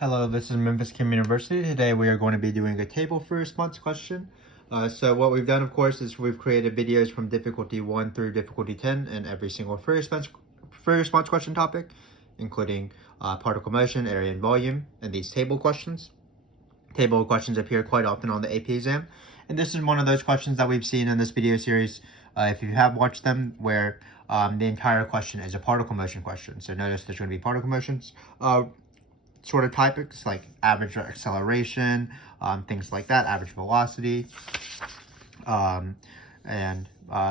Hello, this is Memphis Communiversity. Today we are going to be doing a table for response question. So what we've done, of course, is we've created videos from difficulty 1 through difficulty 10 in every single free response question topic, including particle motion, area, and volume, and these table questions. Table questions appear quite often on the AP exam, and this is one of those questions that we've seen in this video series, if you have watched them, where the entire question is a particle motion question. So notice there's going to be particle motions. Sort of topics like average acceleration, things like that, average velocity, and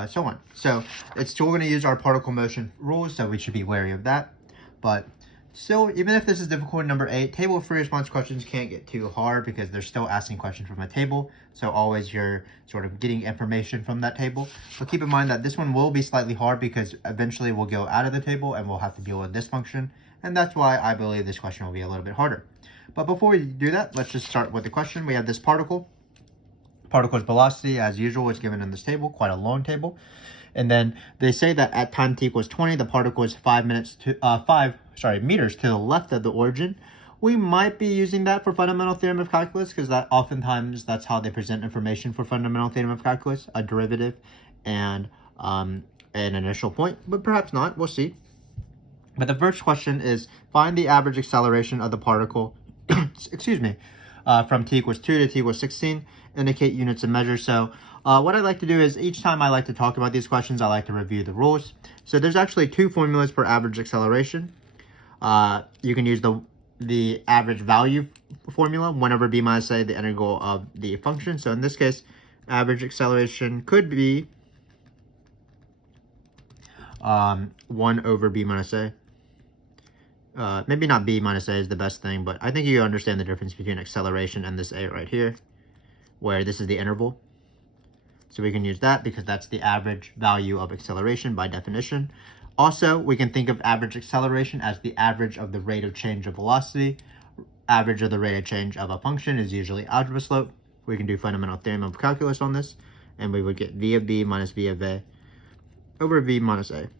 so on. So it's still going to use our particle motion rules, so we should be wary of that. But still, even if this is difficulty number 8, table free response questions can't get too hard because they're still asking questions from a table. So always you're sort of getting information from that table. But keep in mind that this one will be slightly hard because eventually we'll go out of the table and we'll have to deal with this function. And that's why I believe this question will be a little bit harder. But before we do that, let's just start with the question. We have this particle. Particle's velocity, as usual, is given in this table, quite a long table. And then they say that at time t equals 20, the particle is 5 meters to the left of the origin. We might be using that for fundamental theorem of calculus because that oftentimes that's how they present information for fundamental theorem of calculus, a derivative and an initial point, but perhaps not. We'll see. But the first question is find the average acceleration of the particle, from t equals 2 to t equals 16, indicate units of measure. So what I like to do is each time I like to talk about these questions, I like to review the rules. So there's actually two formulas for average acceleration. You can use the average value formula, 1 over b minus a, the integral of the function. So in this case, average acceleration could be 1 over b minus a. Maybe not b minus a is the best thing, but I think you understand the difference between acceleration and this a right here, where this is the interval. So we can use that because that's the average value of acceleration by definition. Also, we can think of average acceleration as the average of the rate of change of velocity. Average of the rate of change of a function is usually algebra slope. We can do fundamental theorem of calculus on this, and we would get v of b minus v of a over v minus a.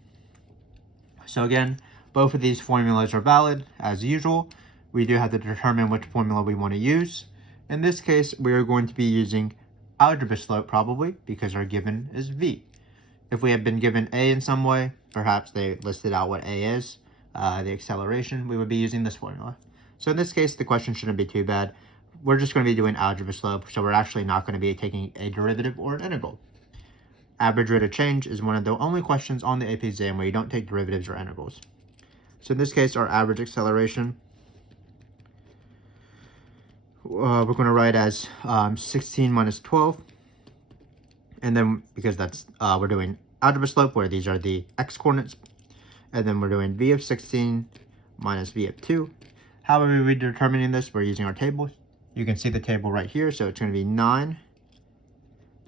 So again, both of these formulas are valid, as usual. We do have to determine which formula we want to use. In this case, we are going to be using algebra slope probably, because our given is v. If we had been given a in some way, perhaps they listed out what a is, the acceleration, we would be using this formula. So in this case, the question shouldn't be too bad. We're just going to be doing algebra slope, so we're actually not going to be taking a derivative or an integral. Average rate of change is one of the only questions on the AP exam where you don't take derivatives or integrals. So in this case, our average acceleration, we're going to write as 16 minus 12. And then because that's, we're doing algebra slope where these are the x coordinates. And then we're doing v of 16 minus v of 2. How are we determining this? We're using our tables. You can see the table right here. So it's going to be 9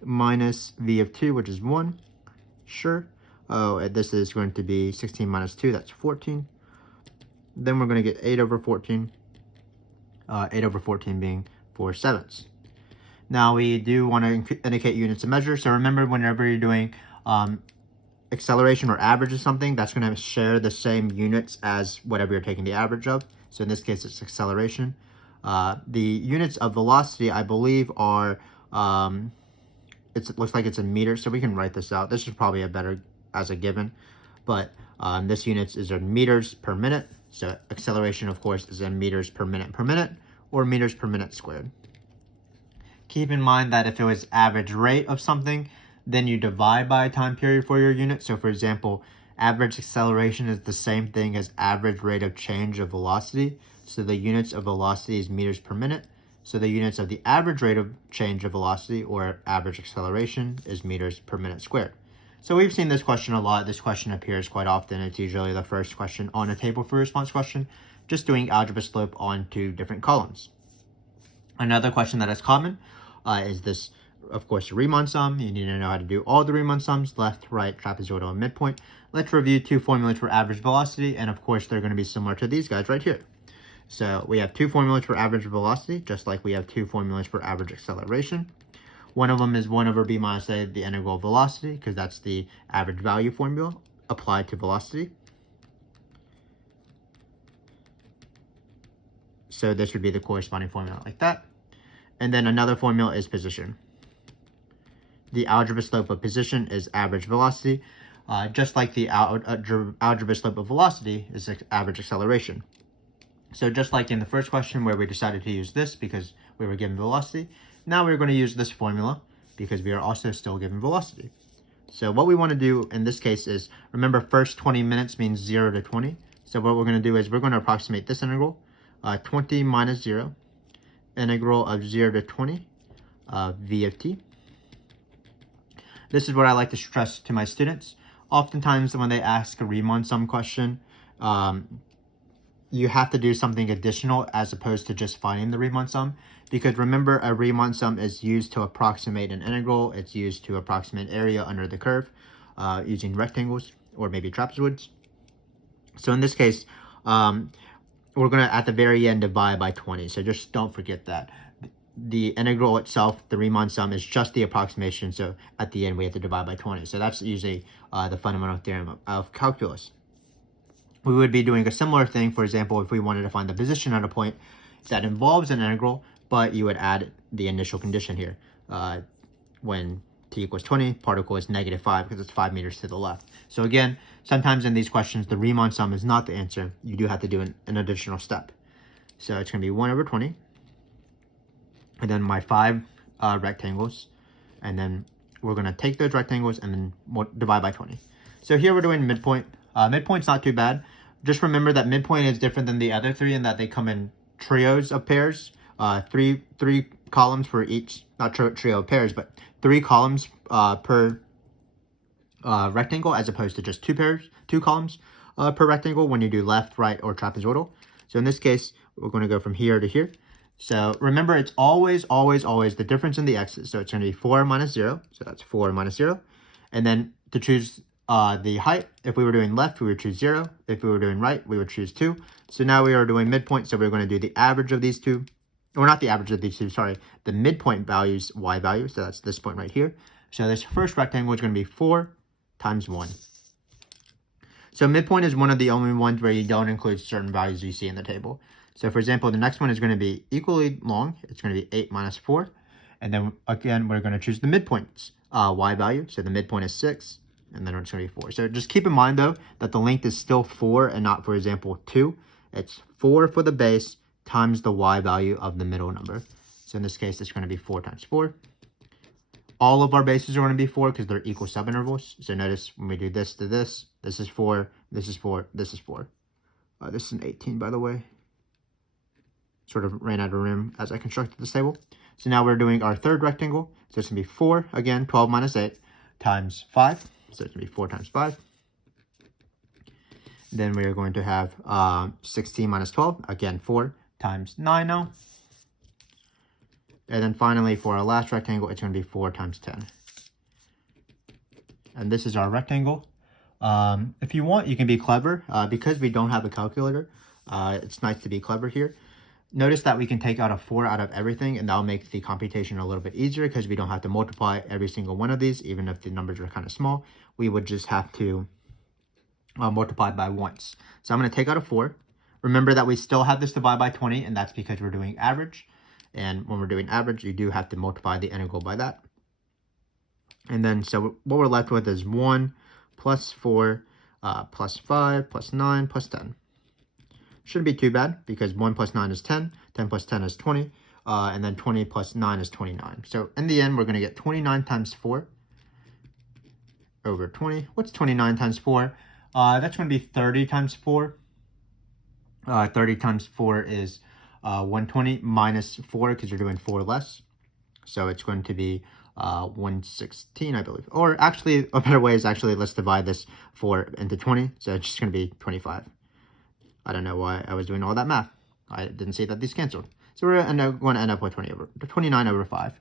minus v of 2, which is 1. Sure. Oh, this is going to be 16 minus 2. That's 14. Then we're going to get 8 over 14. 8 over 14 being 4/7. Now we do want to indicate units of measure. So remember, whenever you're doing acceleration or average of something, that's going to share the same units as whatever you're taking the average of. So in this case, it's acceleration. The units of velocity, I believe, are, it looks like it's in meters. So we can write this out. This is probably a better as a given. But this units is in meters per minute. So acceleration, of course, is in meters per minute, or meters per minute squared. Keep in mind that if it was average rate of something, then you divide by a time period for your unit. So for example, average acceleration is the same thing as average rate of change of velocity. So the units of velocity is meters per minute. So the units of the average rate of change of velocity or average acceleration is meters per minute squared. So we've seen this question a lot. This question appears quite often. It's usually the first question on a table for response question, just doing algebra slope on 2 different columns. Another question that is common is this, of course, Riemann sum. You need to know how to do all the Riemann sums, left, right, trapezoidal, and midpoint. Let's review 2 formulas for average velocity, and of course, they're going to be similar to these guys right here. So we have 2 formulas for average velocity, just like we have 2 formulas for average acceleration. One of them is 1 over b minus a, the integral of velocity, because that's the average value formula applied to velocity. So this would be the corresponding formula like that. And then another formula is position. The algebra slope of position is average velocity, just like the algebra slope of velocity is average acceleration. So just like in the first question where we decided to use this because we were given velocity, now we're going to use this formula because we are also still given velocity. So what we want to do in this case is, remember first 20 minutes means 0 to 20. So what we're going to do is we're going to approximate this integral, 20 minus 0, integral of 0 to 20, v of t. This is what I like to stress to my students. Oftentimes when they ask a Riemann sum question, you have to do something additional as opposed to just finding the Riemann sum. Because remember, a Riemann sum is used to approximate an integral. It's used to approximate area under the curve using rectangles or maybe trapezoids. So in this case, we're going to, at the very end, divide by 20. So just don't forget that. The integral itself, the Riemann sum, is just the approximation. So at the end, we have to divide by 20. So that's usually the fundamental theorem of calculus. We would be doing a similar thing, for example, if we wanted to find the position at a point that involves an integral, but you would add the initial condition here. When t equals 20, particle is -5 because it's 5 meters to the left. So again, sometimes in these questions, the Riemann sum is not the answer. You do have to do an additional step. So it's going to be 1 over 20. And then my 5 rectangles. And then we're going to take those rectangles and then divide by 20. So here we're doing midpoint. Midpoint's not too bad. Just remember that midpoint is different than the other three in that they come in trios of pairs. Three columns for each, not trio of pairs, but 3 columns per rectangle, as opposed to just 2 columns per rectangle when you do left, right, or trapezoidal. So in this case, we're going to go from here to here. So remember, it's always the difference in the x's. So it's going to be 4 minus 0. So that's 4 minus 0. And then to choose the height, if we were doing left, we would choose 0. If we were doing right, we would choose 2. So now we are doing midpoint. So we're going to do the average of these two. Or not the average of these two, sorry. The midpoint values, y value. So that's this point right here. So this first rectangle is going to be 4 times 1. So midpoint is one of the only ones where you don't include certain values you see in the table. So for example, the next one is going to be equally long. It's going to be 8 minus 4. And then again, we're going to choose the midpoint's y value. So the midpoint is 6. And then it's going to be 4. So just keep in mind, though, that the length is still 4 and not, for example, 2. It's 4 for the base times the y value of the middle number. So in this case, it's going to be 4 times 4. All of our bases are going to be 4 because they're equal subintervals. So notice when we do this to this, this is 4, this is 4, this is 4. This is an 18, by the way. Sort of ran out of room as I constructed this table. So now we're doing our third rectangle. So it's going to be 4, again, 12 minus 8 times 5. So it's going to be 4 times 5. Then we are going to have 16 minus 12. Again, 4 times 9 now. And then finally, for our last rectangle, it's going to be 4 times 10. And this is our rectangle. If you want, you can be clever. Because we don't have a calculator, it's nice to be clever here. Notice that we can take out a 4 out of everything, and that'll make the computation a little bit easier because we don't have to multiply every single one of these, even if the numbers are kind of small. We would just have to multiply by once. So I'm going to take out a 4. Remember that we still have this divide by 20, and that's because we're doing average. And when we're doing average, you do have to multiply the integral by that. And then, so what we're left with is 1 plus 4 plus 5 plus 9 plus 10. Shouldn't be too bad because 1 plus 9 is 10, 10 plus 10 is 20, and then 20 plus 9 is 29. So in the end, we're going to get 29 times 4 over 20. What's 29 times 4? That's going to be 30 times 4. 30 times 4 is 120 minus 4 because you're doing 4 less. So it's going to be 116, I believe. Or actually, a better way is actually, let's divide this 4 into 20. So it's just going to be 25. I don't know why I was doing all that math. I didn't see that these canceled. So we're going to end up with 29 over 5.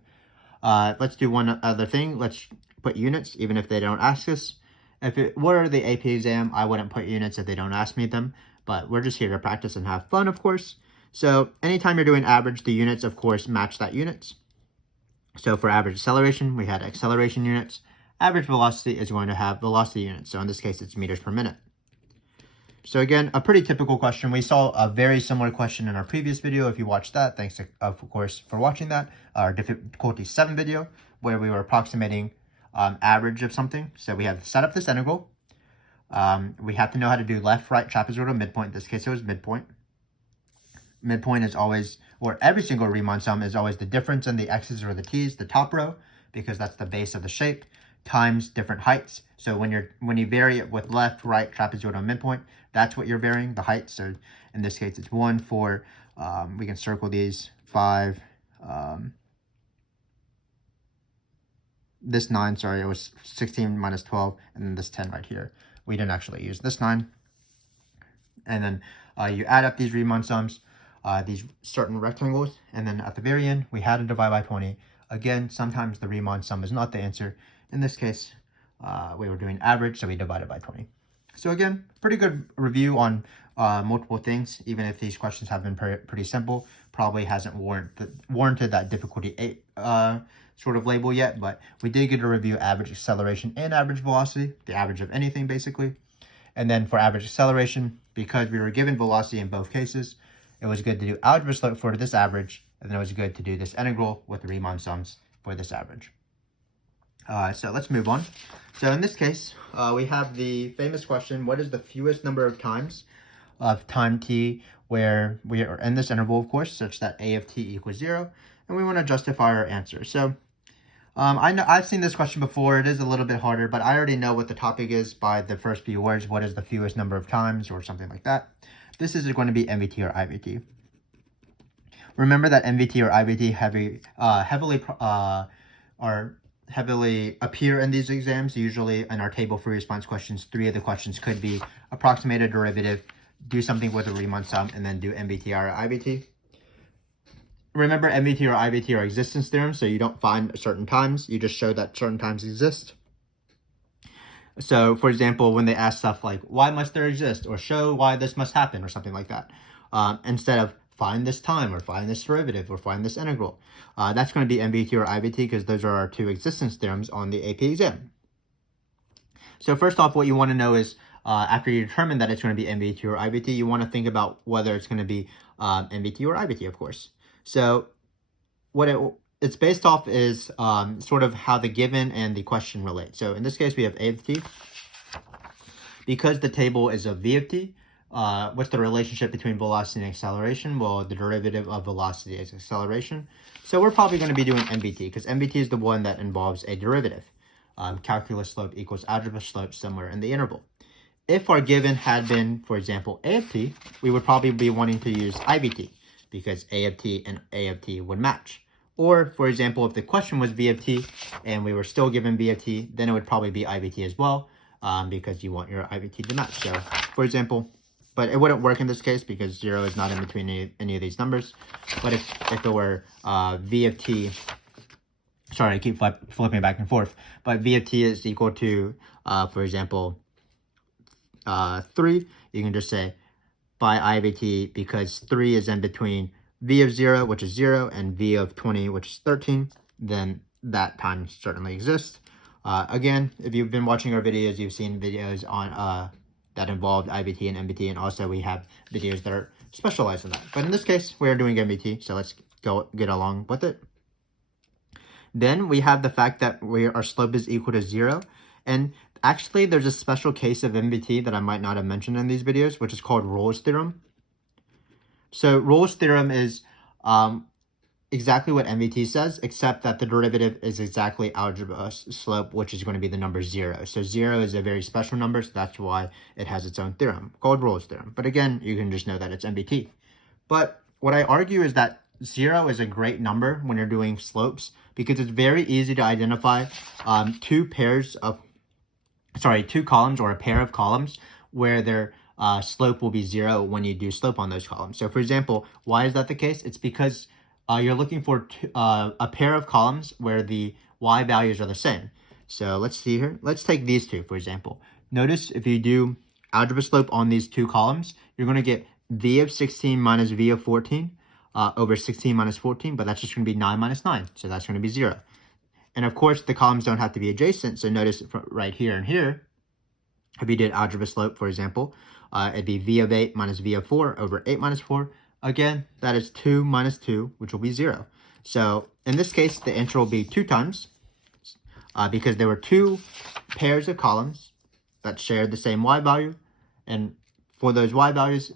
Let's do one other thing. Let's put units, even if they don't ask us. If it were the AP exam, I wouldn't put units if they don't ask me them. But we're just here to practice and have fun, of course. So anytime you're doing average, the units, of course, match that units. So for average acceleration, we had acceleration units. Average velocity is going to have velocity units. So in this case, it's meters per minute. So again, a pretty typical question. We saw a very similar question in our previous video. If you watched that, thanks to, of course, for watching that. Our difficulty 7 video, where we were approximating average of something. So we have to set up this integral. We have to know how to do left, right, trapezoid, or midpoint. In this case, it was midpoint. Midpoint is always, or every single Riemann sum is always the difference in the x's or the t's, the top row, because that's the base of the shape, times different heights. So when you vary it with left, right, trapezoid, or midpoint, that's what you're varying, the height. So in this case, it's 1, 4, we can circle these, 5, this 9, sorry, it was 16 minus 12, and then this 10 right here. We didn't actually use this 9. And then you add up these Riemann sums, these certain rectangles, and then at the very end, we had to divide by 20. Again, sometimes the Riemann sum is not the answer. In this case, we were doing average, so we divided by 20. So again, pretty good review on multiple things, even if these questions have been pretty simple. Probably hasn't warranted that difficulty 8 sort of label yet, but we did get to review average acceleration and average velocity, the average of anything basically. And then for average acceleration, because we were given velocity in both cases, it was good to do algebra slope for this average, and then it was good to do this integral with the Riemann sums for this average. So let's move on. So in this case, we have the famous question, what is the fewest number of times of time t where we are in this interval, of course, such that a of t equals 0, and we want to justify our answer. So I know I've seen this question before. It is a little bit harder, but I already know what the topic is by the first few words. What is the fewest number of times, or something like that. This is going to be MVT or IBT. Remember that MVT or IBT heavily appear in these exams. Usually in our table for response questions, 3 of the questions could be approximate a derivative, do something with a Riemann sum, and then do MVT or IBT. Remember, MVT or IBT are existence theorems, so you don't find certain times, you just show that certain times exist. So, for example, when they ask stuff like, why must there exist, or show why this must happen, or something like that, instead of find this time, or find this derivative, or find this integral, that's going to be MVT or IBT, because those are our 2 existence theorems on the AP exam. So first off, what you want to know is, after you determine that it's going to be MVT or IBT, you want to think about whether it's going to be MVT or IBT, of course. So what it's based off is sort of how the given and the question relate. So in this case, we have A of t. Because the table is of v of t, what's the relationship between velocity and acceleration? Well, the derivative of velocity is acceleration. So we're probably going to be doing MVT, because MVT is the one that involves a derivative. Calculus slope equals algebra slope somewhere in the interval. If our given had been, for example, A of t, we would probably be wanting to use IBT, because A of t and A of t would match. Or, for example, if the question was v of t and we were still given v of t, then it would probably be IBT as well, because you want your IBT to match. So, for example, but it wouldn't work in this case because 0 is not in between any of these numbers. But if it were v of t, sorry, I keep flipping back and forth, but v of t is equal to, for example, 3, you can just say by IBT, because 3 is in between v of 0, which is 0, and v of 20, which is 13, then that time certainly exists. Again, if you've been watching our videos, you've seen videos on that involved IBT and MVT, and also we have videos that are specialized in that. But in this case, we are doing MVT, so let's go get along with it. Then we have the fact that our slope is equal to 0, and actually there's a special case of MVT that I might not have mentioned in these videos, which is called Rolle's theorem. So Rolle's theorem is exactly what MVT says, except that the derivative is exactly algebra slope, which is going to be the number 0. So 0 is a very special number, so that's why it has its own theorem, called Rolle's theorem. But again, you can just know that it's MVT. But what I argue is that 0 is a great number when you're doing slopes, because it's very easy to identify two columns or a pair of columns where their slope will be 0 when you do slope on those columns. So for example, why is that the case? It's because you're looking for a pair of columns where the y values are the same. So let's see here. Let's take these two, for example. Notice if you do algebra slope on these two columns, you're going to get v of 16 minus v of 14 over 16 minus 14, but that's just going to be 9 minus 9. So that's going to be 0. And of course, the columns don't have to be adjacent. So notice right here and here, if you did algebra slope, for example, it'd be v of 8 minus v of 4 over 8 minus 4. Again, that is 2 minus 2, which will be 0. So in this case, the answer will be 2 times because there were 2 pairs of columns that shared the same y value. And for those y values,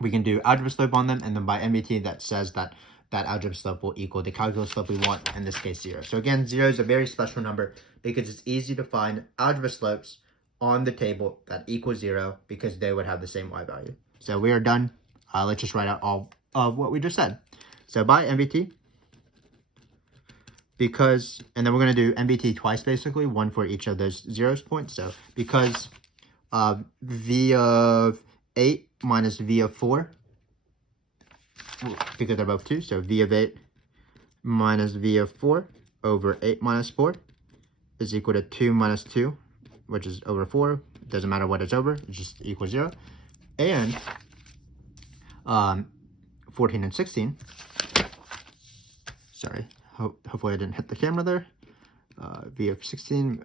we can do algebra slope on them. And then by MVT, that says that that algebra slope will equal the calculus slope we want, in this case 0. So again, 0 is a very special number because it's easy to find algebra slopes on the table that equal 0 because they would have the same y value. So we are done. Let's just write out all of what we just said. So by MVT, because, and then we're going to do MVT twice basically, one for each of those 0 points. So because v of 8 minus v of 4, because they're both 2, so v of 8 minus v of 4 over 8 minus 4 is equal to 2 minus 2, which is over 4. It doesn't matter what it's over, it just equals 0. And 14 and 16, sorry, hopefully I didn't hit the camera there. V of 16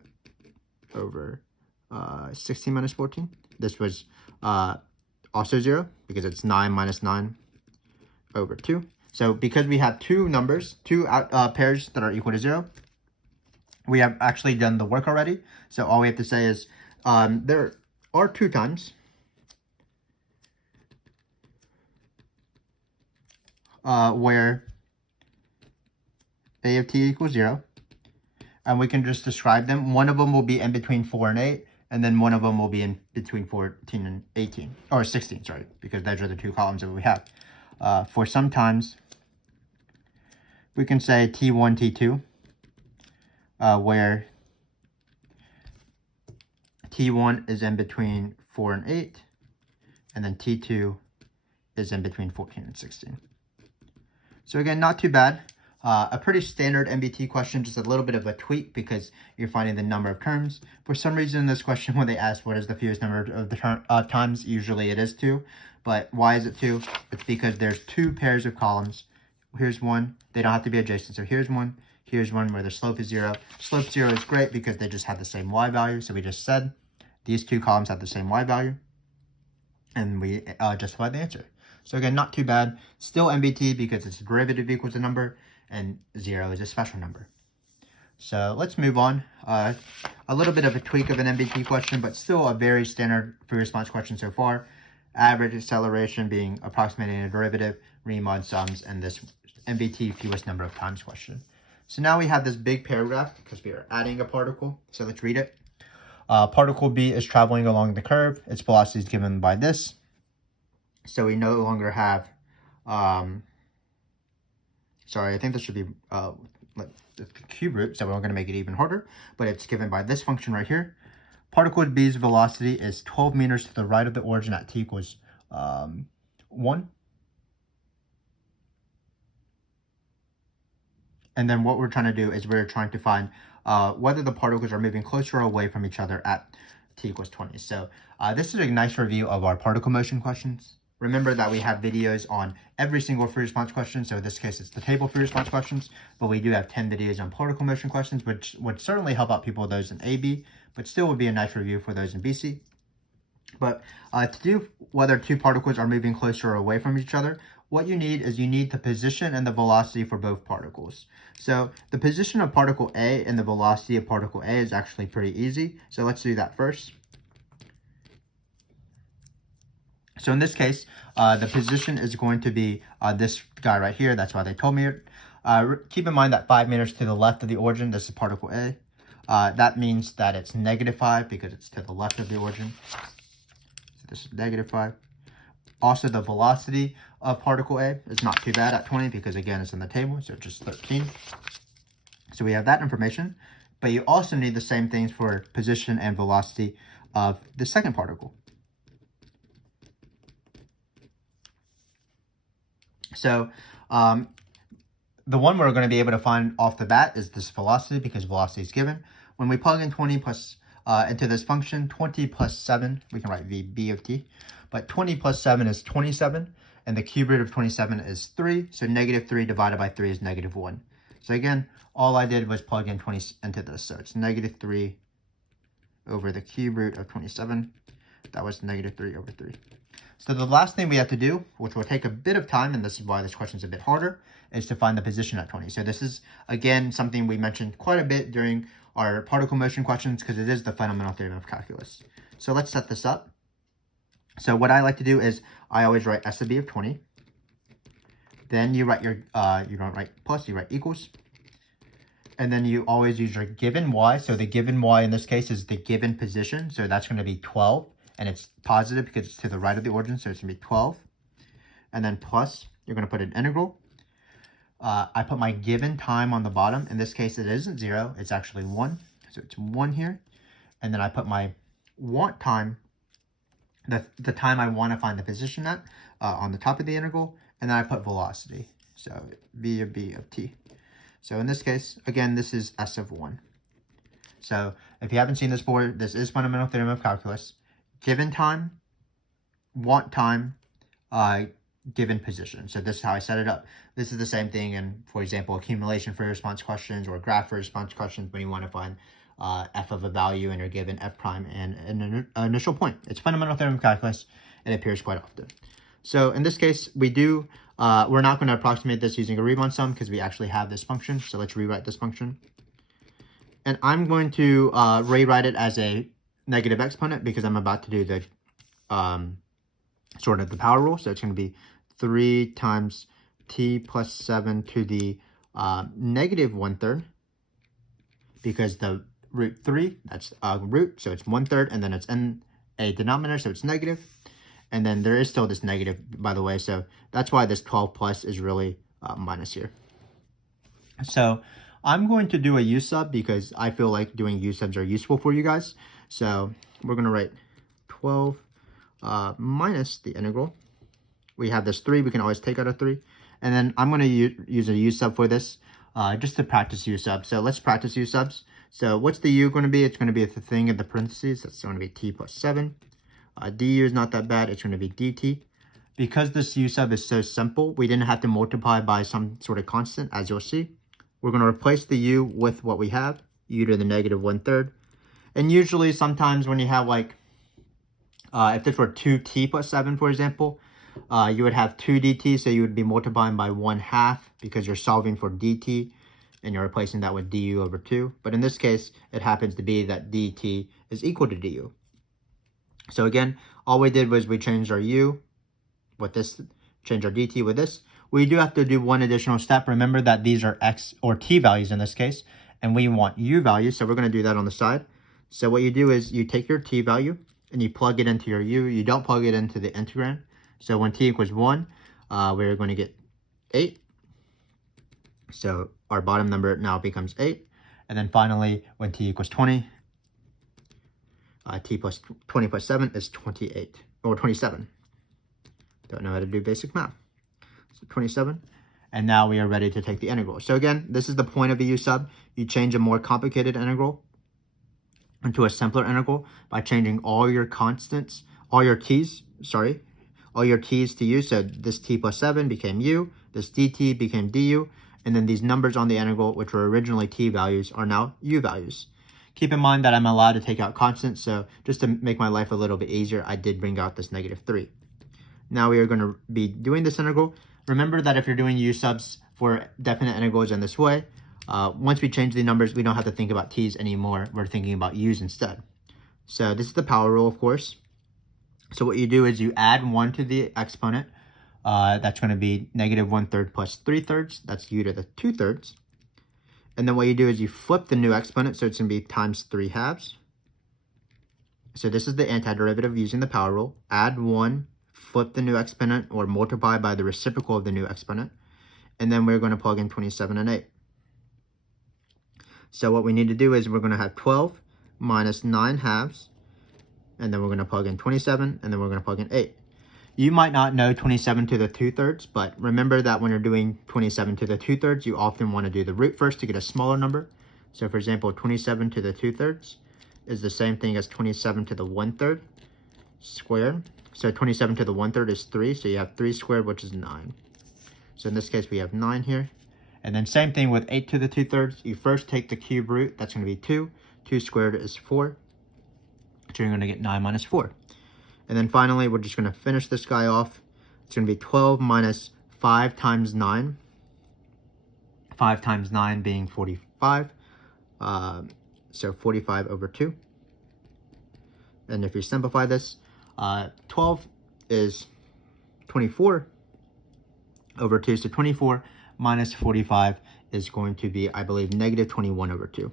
over 16 minus 14. This was also 0 because it's 9 minus 9 over 2. So because we have 2 numbers, 2 pairs that are equal to 0, we have actually done the work already. So all we have to say is there are 2 times where a of t equals 0. And we can just describe them. One of them will be in between 4 and 8. And then one of them will be in between 14 and 18. Or 16, sorry. Because those are the 2 columns that we have. For sometimes, we can say T1, T2. Where T1 is in between 4 and 8. And then T2 is in between 14 and 16. So again, not too bad. A pretty standard MVT question, just a little bit of a tweak because you're finding the number of terms. For some reason in this question, when they ask what is the fewest number of the times, usually it is 2. But why is it 2? It's because there's 2 pairs of columns. Here's one. They don't have to be adjacent. So here's one where the slope is 0. Slope 0 is great because they just have the same y value. So we just said these 2 columns have the same y value. And we justify the answer. So again, not too bad. Still MVT because its derivative equals a number. And 0 is a special number. So let's move on. A little bit of a tweak of an MVT question, but still a very standard free response question so far. Average acceleration being approximating a derivative, Riemann sums, and this MVT fewest number of times question. So now we have this big paragraph because we are adding a particle. So let's read it. Particle B is traveling along the curve. Its velocity is given by this. So we no longer have... sorry, I think this should be the cube root, so we're going to make it even harder, but it's given by this function right here. Particle B's velocity is 12 meters to the right of the origin at t equals 1. And then what we're trying to do is we're trying to find whether the particles are moving closer or away from each other at t equals 20. So this is a nice review of our particle motion questions. Remember that we have videos on every single free response question. So in this case, it's the table free response questions, but we do have 10 videos on particle motion questions, which would certainly help out people with those in AB, but still would be a nice review for those in BC. But to do whether 2 particles are moving closer or away from each other, what you need is you need the position and the velocity for both particles. So the position of particle A and the velocity of particle A is actually pretty easy. So let's do that first. So in this case, the position is going to be this guy right here. That's why they told me it. Keep in mind that 5 meters to the left of the origin, this is particle A. That means that it's -5 because it's to the left of the origin. So this is -5. Also, the velocity of particle A is not too bad at 20 because, again, it's in the table, so just 13. So we have that information. But you also need the same things for position and velocity of the second particle. So the one we're going to be able to find off the bat is this velocity because velocity is given. When we plug in 20 plus into this function, 20 plus 7, we can write b of t. But 20 plus 7 is 27, and the cube root of 27 is 3. So -3 divided by 3 is -1. So again, all I did was plug in 20 into this. So it's -3 over the cube root of 27 That was negative 3 over 3. So the last thing we have to do, which will take a bit of time, and this is why this question is a bit harder, is to find the position at 20. So this is, again, something we mentioned quite a bit during our particle motion questions because it is the fundamental theorem of calculus. So let's set this up. So what I like to do is I always write S of B of 20. Then you write your, you don't write plus, you write equals. And then you always use your given y. So the given y in this case is the given position. So that's going to be 12. And it's positive because it's to the right of the origin. So it's going to be 12. And then plus, you're going to put an integral. I put my given time on the bottom. In this case, it isn't 0. It's actually 1. So it's 1 here. And then I put my want time, the time I want to find the position at, on the top of the integral. And then I put velocity. So v of b of t. So in this case, again, this is S of 1. So if you haven't seen this before, this is fundamental theorem of calculus. Given time, want time, given position. So this is how I set it up. This is the same thing in, for example, accumulation free response questions or graph free response questions when you want to find f of a value and you're given f prime and an initial point. It's fundamental theorem of calculus. It appears quite often. So in this case, we do, we're not going to approximate this using a Riemann sum because we actually have this function. So let's rewrite this function. And I'm going to rewrite it as a negative exponent because I'm about to do the sort of the power rule. So it's going to be 3 times t plus 7 to the negative 1/3 because the root 3, that's root, so it's 1/3, and then it's in a denominator, so it's negative. And then there is still this negative, by the way, so that's why this 12 plus is really minus here. So I'm going to do a u sub because I feel like doing u subs are useful for you guys. So we're going to write 12 minus the integral. We have this 3. We can always take out a 3. And then I'm going to use a u sub for this just to practice u subs. So let's practice u subs. So what's the u going to be? It's going to be the thing in the parentheses. That's going to be t plus 7. Du is not that bad. It's going to be dt. Because this u sub is so simple, we didn't have to multiply by some sort of constant, as you'll see. We're going to replace the u with what we have, u to the negative 1/3. And usually sometimes when you have like, if this were 2t plus 7, for example, you would have 2 dt, so you would be multiplying by 1/2 because you're solving for dt, and you're replacing that with du over 2. But in this case, it happens to be that dt is equal to du. So again, all we did was we changed our u with this, change our dt with this. We do have to do one additional step. Remember that these are x or t values in this case, and we want u values, so we're going to do that on the side. So what you do is you take your t value and you plug it into your u. You don't plug it into the integrand. So when t equals 1, we're going to get 8. So our bottom number now becomes 8. And then finally, when t equals 20, t plus 20 plus 7 is 28, or 27. Don't know how to do basic math. So 27. And now we are ready to take the integral. So again, this is the point of a u sub. You change a more complicated integral into a simpler integral by changing all your constants, all your t's to u. So this t plus 7 became u, this dt became du, and then these numbers on the integral, which were originally t values, are now u values. Keep in mind that I'm allowed to take out constants, so just to make my life a little bit easier, I did bring out this negative 3. Now we are going to be doing this integral. Remember that if you're doing u subs for definite integrals in this way, once we change the numbers, we don't have to think about t's anymore. We're thinking about u's instead. So this is the power rule, of course. So what you do is you add 1 to the exponent. That's going to be negative 1/3 plus 3/3. That's u to the 2/3. And then what you do is you flip the new exponent, so it's going to be times 3/2. So this is the antiderivative using the power rule. Add 1, flip the new exponent, or multiply by the reciprocal of the new exponent. And then we're going to plug in 27 and 8. So what we need to do is we're going to have 12 minus 9/2. And then we're going to plug in 27, and then we're going to plug in 8. You might not know 27 to the 2/3, but remember that when you're doing 27 to the 2/3, you often want to do the root first to get a smaller number. So for example, 27 to the 2/3 is the same thing as 27 to the 1/3 squared. So 27 to the 1/3 is 3, so you have 3 squared, which is 9. So in this case, we have 9 here. And then same thing with 8 to the 2/3. You first take the cube root, that's going to be 2. 2 squared is 4. So you're going to get 9 minus 4. And then finally, we're just going to finish this guy off. It's going to be 12 minus 5 times 9. 5 times 9 being 45. So 45 over 2. And if you simplify this, 12 is 24 over 2. So 24 minus 45 is going to be, I believe, negative 21 over 2.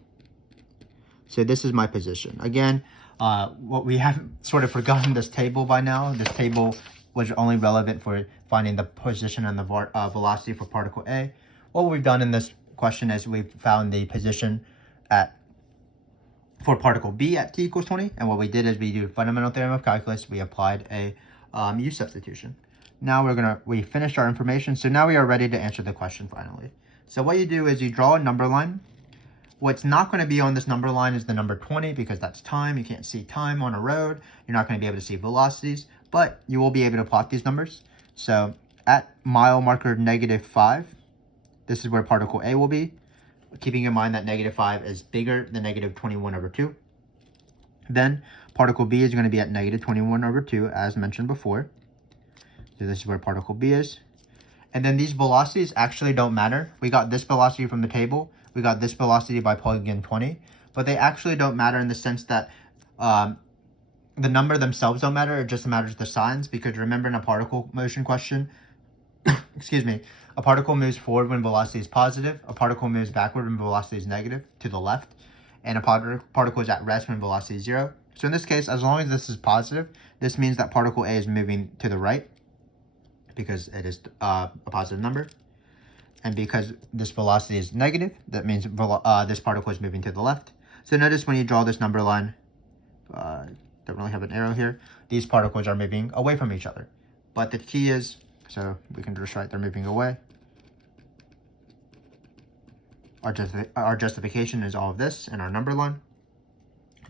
So this is my position. Again, what we have sort of forgotten this table by now. This table was only relevant for finding the position and the velocity for particle A. What we've done in this question is we've found the position for particle B at t equals 20. And what we did is we do fundamental theorem of calculus. We applied a U substitution. Now we finished our information. So now we are ready to answer the question finally. So what you do is you draw a number line. What's not going to be on this number line is the number 20 because that's time. You can't see time on a road. You're not going to be able to see velocities, but you will be able to plot these numbers. So at mile marker -5, this is where particle A will be, keeping in mind that -5 is bigger than negative 21 over 2. Then particle B is going to be at negative 21 over 2, as mentioned before. So this is where particle B is. And then these velocities actually don't matter. We got this velocity from the table. We got this velocity by plugging in 20. But they actually don't matter in the sense that the number themselves don't matter. It just matters the signs. Because remember in a particle motion question, excuse me, a particle moves forward when velocity is positive. A particle moves backward when velocity is negative to the left. And a particle is at rest when velocity is 0. So in this case, as long as this is positive, this means that particle A is moving to the right, because it is a positive number. And because this velocity is negative, that means this particle is moving to the left. So notice when you draw this number line, don't really have an arrow here, these particles are moving away from each other. But the key is, so we can just write they're moving away. Our justification is all of this in our number line.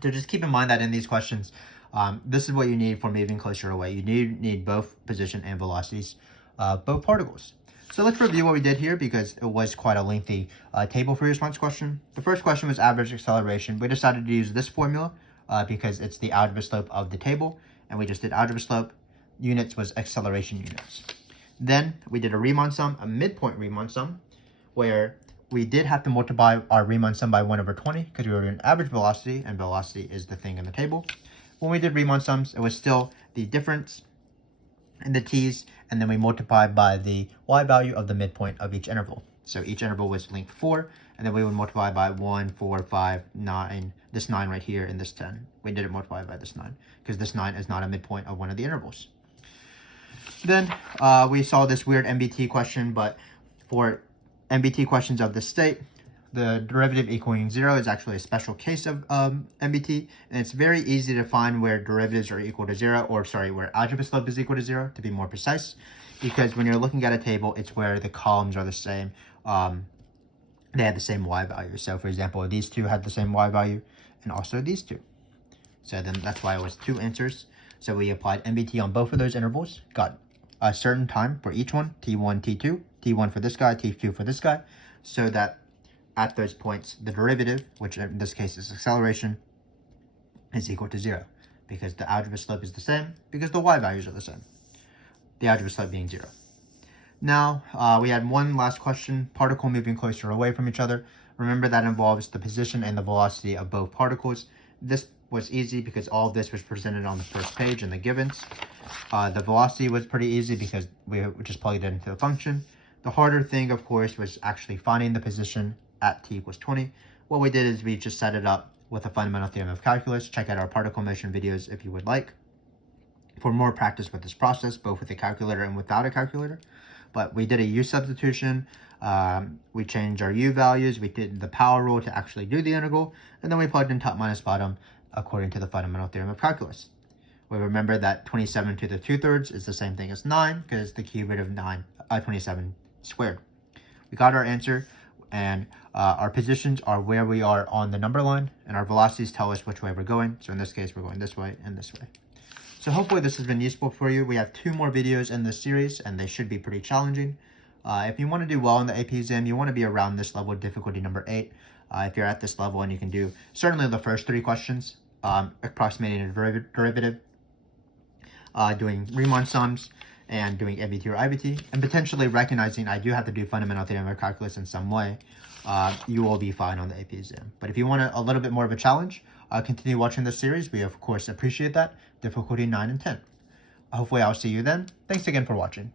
So just keep in mind that in these questions, this is what you need for moving closer away. You need both position and velocities, both particles. So let's review what we did here because it was quite a lengthy table for response question. The first question was average acceleration. We decided to use this formula because it's the algebra slope of the table, and we just did algebra slope. Units was acceleration units. Then we did a Riemann sum, a midpoint Riemann sum, where we did have to multiply our Riemann sum by 1 over 20 because we were doing average velocity, and velocity is the thing in the table. When we did Riemann sums, it was still the difference in the t's, and then we multiplied by the y value of the midpoint of each interval. So each interval was length 4, and then we would multiply by 1, 4, 5, 9, this 9 right here, and this 10. We didn't multiply by this 9 because this 9 is not a midpoint of one of the intervals. Then we saw this weird MVT question, but for MVT questions of this state, the derivative equaling 0 is actually a special case of MVT, and it's very easy to find where derivatives are equal to 0, or sorry, where algebra slope is equal to 0, to be more precise, because when you're looking at a table, it's where the columns are the same. They had the same y value. So for example, these two had the same y value, and also these two. So then that's why it was 2 answers. So we applied MVT on both of those intervals, got a certain time for each one, t1, t2, t1 for this guy, t2 for this guy, so that at those points, the derivative, which in this case is acceleration, is equal to 0, because the algebra slope is the same, because the y values are the same, the algebra slope being 0. Now, we had one last question, particle moving closer or away from each other. Remember that involves the position and the velocity of both particles. This was easy because all of this was presented on the first page in the givens. The velocity was pretty easy because we just plugged it into the function. The harder thing, of course, was actually finding the position at t equals 20. What we did is we just set it up with a fundamental theorem of calculus. Check out our particle motion videos if you would like for more practice with this process, both with a calculator and without a calculator. But we did a u substitution, we changed our u values, we did the power rule to actually do the integral, and then we plugged in top minus bottom according to the fundamental theorem of calculus. We remember that 27 to the 2/3 is the same thing as 9 because it's the cube root of 27 squared. We got our answer, and our positions are where we are on the number line, and our velocities tell us which way we're going. So in this case, we're going this way and this way. So hopefully this has been useful for you. We have 2 more videos in this series, and they should be pretty challenging. If you want to do well in the AP exam, you want to be around this level, difficulty number 8. If you're at this level and you can do certainly the first 3 questions, approximating a derivative, doing Riemann sums and doing MVT or IBT, and potentially recognizing I do have to do fundamental theorem calculus in some way, you will be fine on the AP exam. But if you want a little bit more of a challenge, continue watching this series. We, of course, appreciate that. Difficulty 9 and 10. Hopefully, I'll see you then. Thanks again for watching.